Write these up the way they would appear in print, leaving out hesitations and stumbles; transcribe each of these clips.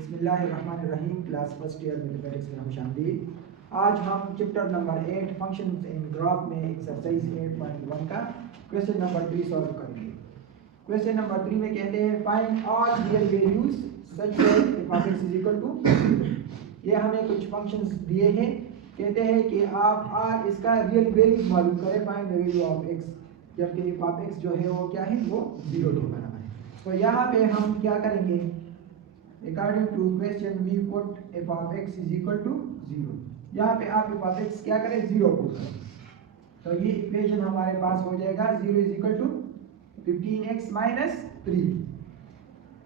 बिस्मिल्लाहिर्रहमानिर्रहीम। Class first year mathematics में खुशामदीद। आज हम chapter number 8 functions in graph में एक्सरसाइज 8.1 का क्वेश्चन नंबर 3 सॉल्व करेंगे। क्वेश्चन नंबर 3 में कहते हैं find all real values such that f of x is equal to. ये हमें कुछ फंक्शंस दिए हैं, कहते हैं कि आप आर इसका रियल वैल्यूज मालूम करें, find the value of x, जबकि एफ ऑफ एक्स जो है वो क्या है, वो 0 के बराबर है। तो यहाँ पे हम क्या करेंगे, According to question we put f of x is equal to 0। यहाँ पे आप f of x क्या करें, 0 पुट करें, तो ये इक्वेशन हमारे पास हो जाएगा 0 is equal to 15x minus 3।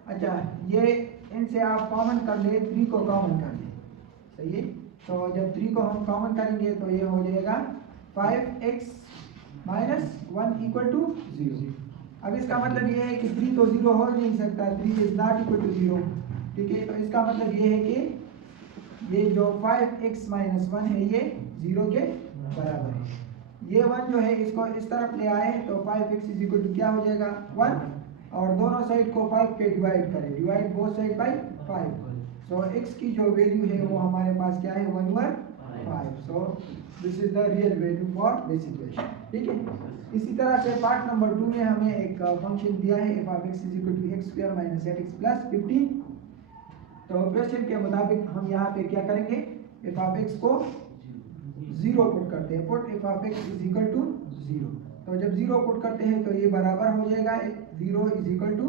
अच्छा, ये इनसे आप कॉमन कर ले, 3 को कॉमन कर ले, सही है। तो जब 3 को हम कॉमन करेंगे तो ये हो जाएगा 5x माइनस 1 इक्वल टू 0। अब इसका मतलब ये है कि 3 तो 0 हो नहीं सकता, 3 इज नॉट इक्वल टू 0, ठीक है। तो इसका मतलब ये है कि ये जो 5x माइनस 1 है ये 0 के बराबर है। ये 1 जो है इसको इस तरफ ले आए तो 5x इज इक्वल टू क्या हो जाएगा 1, और दोनों साइड को 5 पे डिवाइड करें, divide both side by 5। So x की जो वैल्यू है वो हमारे पास क्या है 1/5। So this is the real value for this equation, ठीक है। इसी तरह से पार्ट नंबर 2 में हमें एक फंक्शन दिया है f of x is equal to x square minus 8x plus 15। तो क्वेश्चन के मुताबिक हम यहाँ पे क्या करेंगे, f of x को 0 पुट करते हैं, put f of x is equal to 0। तो जब 0 पुट करते हैं तो ये बराबर हो जाएगा 0 is equal to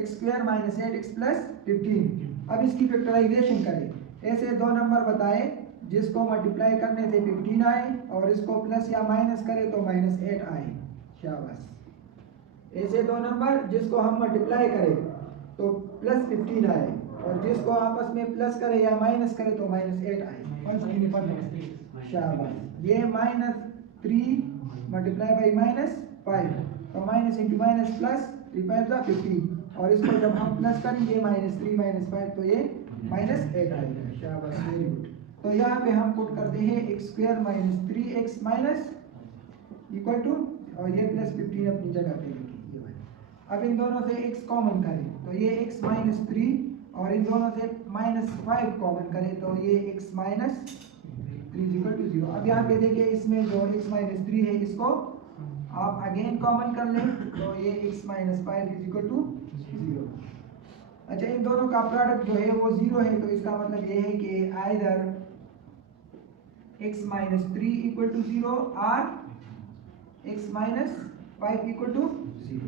x square minus 8x plus 15। अब इसकी फैक्टराइजेशन करें, ऐसे दो नंबर बताए जिसको मल्टीप्लाई करने से 15 आए और इसको प्लस या माइनस करें तो माइनस 8 आए, शाबाश। ऐसे दो नंबर जिसको हम मल्टीप्लाई करें तो प्लस 15 आए और जिसको आपस में प्लस करे या माइनस करे तो माइनस 8 आए, शाबाश। ये माइनस 3 मल्टीप्लाई बाई माइनस 5, तो माइनस इंटू माइनस प्लस 3 5 जा 15, और इसको जब हम प्लस करेंगे माइनस 3 माइनस 5 तो ये माइनस 8 आएगा, शाबाश, वेरी गुड। तो यहाँ पे हम पुट करते हैं x square minus 3x minus equal to, और ये प्लस 15 अपनी जगह पे लिखिए। अब इन दोनों से x कॉमन करें तो ये x माइनस 3, और इन दोनों से माइनस 5 कॉमन करें तो ये x माइनस 3 इक्वल टू 0। अब यहाँ पे देखिए इसमें जो x माइनस 3 है इसको आप अगेन कॉमन कर लें तो ये x minus 5 is equal to 0। अच्छा, इन दोनों का प्रोडक्ट जो है वो 0 है, तो इसका मतलब ये है कि either x minus 3 equal to 0 और x माइनस 5 इक्वल टू 0।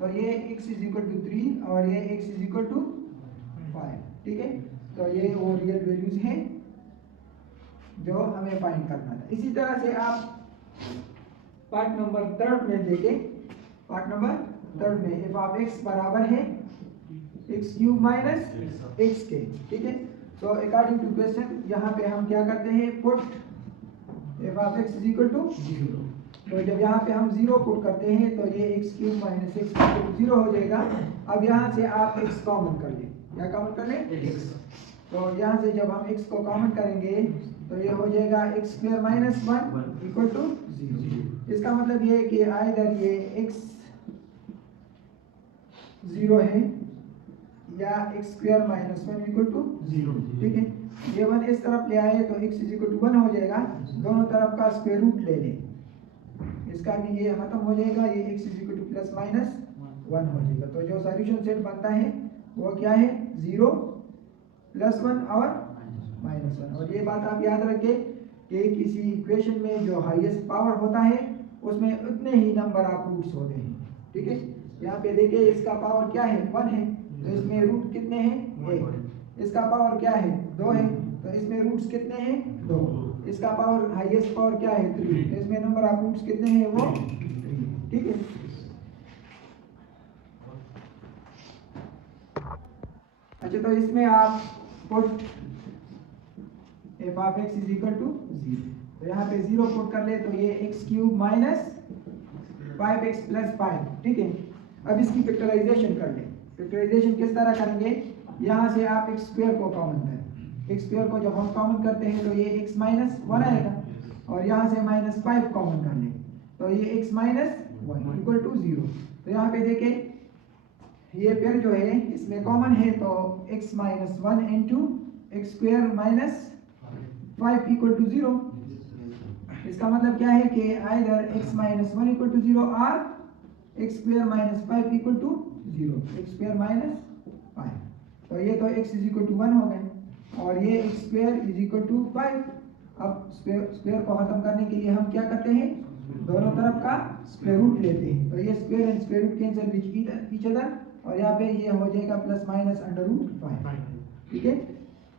तो ये x इज इक्वल टू 3 और ये x इज इक्वल टू 5, ठीक है। तो ये वो रियल वैल्यूज हैं जो हमें फाइंड करना था। इसी तरह से आप पार्ट नंबर 3 में देखें, पार्ट नंबर 3 में f ऑफ x बराबर है x क्यूब माइनस x के, ठीक है। तो अकॉर्डिंग टू क्वेश्चन यहाँ पे हम क्या करते हैं, put f of x is equal to 0। तो जब यहाँ पे हम 0 पुट करते हैं तो ये x cube minus x equal to 0 हो जाएगा। अब यहाँ से आप x कॉमन कर लें, क्या कॉमन कर लें, x। तो यहाँ से जब हम x को कॉमन करेंगे तो ये हो जाएगा x square minus 1 equal to 0। इसका मतलब ये है कि आइदर ये x 0 है या x square minus 1 equal to 0, ठीक है। ये 1 इस तरफ ले आए तो x इज इक्वल टू 1 हो जाएगा, दोनों तरफ का स्क्वायर रूट ले लें, इसका भी ये खत्म हो जाएगा, ये x is equal two plus minus 1 हो जाएगा। तो जो सॉल्यूशन सेट बनता है वो क्या है, 0 प्लस 1 और माइनस 1। और ये बात आप याद रखें कि किसी इक्वेशन में जो हाईएस्ट पावर होता है उसमें उतने ही नंबर ऑफ रूट्स होते हैं, ठीक है। यहाँ पे देखिए इसका पावर क्या है, 1 है, तो इसमें रूट कितने हैं, 1। इसका पावर क्या है, 2 है, तो इसमें रूट्स कितने हैं, 2। इसका पावर हाईएस्ट पावर क्या है, 3, तो इसमें नंबर ऑफ रूट्स कितने हैं, वो 3, ठीक है। अच्छा, तो इसमें आप put f of x is equal to 0, तो यहाँ पे 0 पुट कर ले तो ये x cube minus 5x plus 5, ठीक है। अब इसकी फैक्टराइजेशन कर ले, फैक्टराइजेशन किस तरह करेंगे, यहाँ से आप x स्क्वायर को कॉमन करें, x स्क्वायर को जब हम कॉमन करते हैं तो ये x माइनस 1 आएगा, और यहाँ से माइनस 5 कॉमन कर ले तो ये x माइनस 1 इक्वल टू 0। तो यहाँ पे देखें ये पेयर जो है इसमें कॉमन है, तो x minus 1 into x square minus 5 equal to 0। इसका मतलब क्या है कि either x minus 1 equal to 0 और x square minus 5 equal to 0, x square minus 5। तो ये तो x इज इक्वल टू 1 हो गए और ये x square is equal to 5। अब स्क्वेयर को खत्म करने के लिए हम क्या करते हैं, दोनों तरफ का स्क्वायर रूट लेते हैं। तो ये square and square root cancel which each other, और यहाँ पे ये हो जाएगा प्लस माइनस अंडर रूट 5। ठीक है,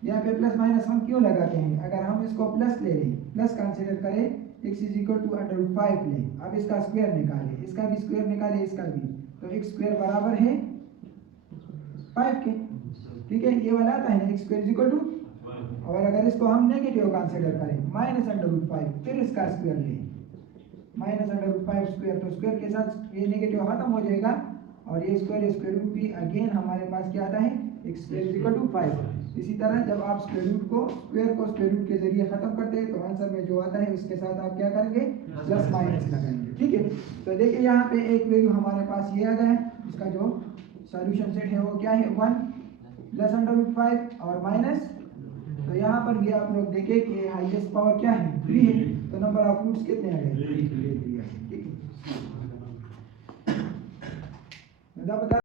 यहाँ पे प्लस माइनस हम क्यों लगाते हैं, अगर हम इसको प्लस ले लें, प्लस कंसीडर करें, x is equal to under root 5 लें, अब इसका स्क्वायर निकालें, इसका भी स्क्वायर निकालें, इसका भी, तो x स्क्वायर बराबर है 5 के। ठीक है, ये वाला आता है ना x square is equal to, और अगर इसको हम नेगेटिव कंसीडर करें माइनस अंडर रूट 5, फिर इसका स्क्वायर लें, माइनस अंडर रूट 5 स्क्वायर, तो स्क्वायर के साथ ये नेगेटिव खत्म हो जाएगा और ये स्क्वायर रूट भी अगेन हमारे पास क्या आता है, x square is equal to 5। इसी तरह जब आप स्क्वायर रूट के जरिए खत्म करते हैं तो आंसर में जो आता है उसके साथ आप क्या करेंगे, प्लस माइनस लगाएंगे। ठीक है, तो देखिए यहाँ पे एक वैल्यू हमारे पास ये आ गया है, इसका जो सॉल्यूशन सेट है वो क्या है, 1 प्लस अंडर रूट 5 और माइनस, तो यहाँ पर भी आप लोग देखें कि हाईएस्ट पावर क्या है, 3 है, तो नंबर ऑफ रूट्स कितने आ गए, 3 आ गए। ठीक है, बता